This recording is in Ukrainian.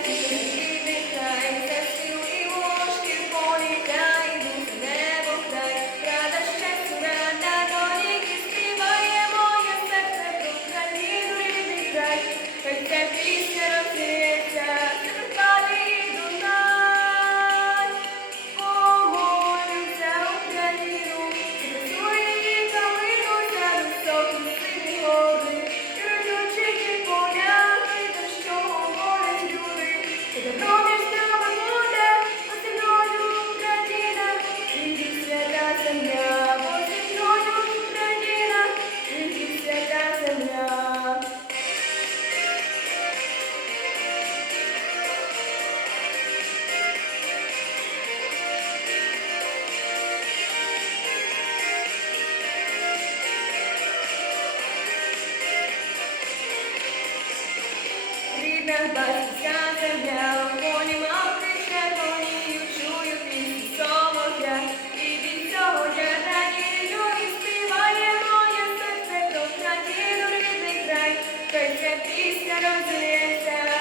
back. земля, бо зі мною Україна, тільки свята земля. Рідна батьківська земля, в полі мавки, Хай ця пісня розлється